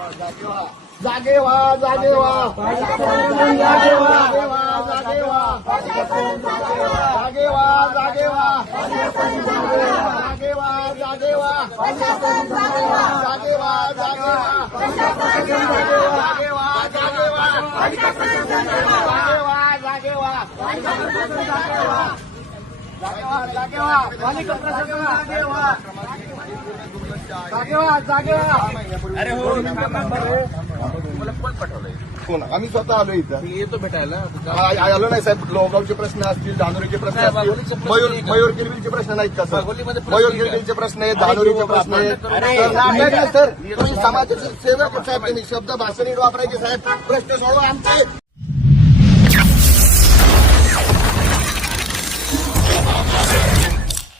जागे व्हा, जागे व्हा, जागे व्हा, जागे व्हा, जागे व्हा, जागे व्हा, जागे व्हा, जागे व्हा, जागे व्हा, जागे व्हा, अरे हो कोण आम्ही स्वतः आलो इथं. येतो भेटायला. आलो नाही साहेब. लोहगावचे प्रश्न असतील, धानोरीचे प्रश्न असतील, मयूर किरविलचे प्रश्न नाहीत का सर? मयूर किरविलचे प्रश्न आहेत, धानोरीचे प्रश्न आहेत. सर तुम्ही समाजाचे सेवक साहेब, त्यांनी शब्द भाषणीत वापरायचे साहेब. प्रश्न सोडवा आमचे.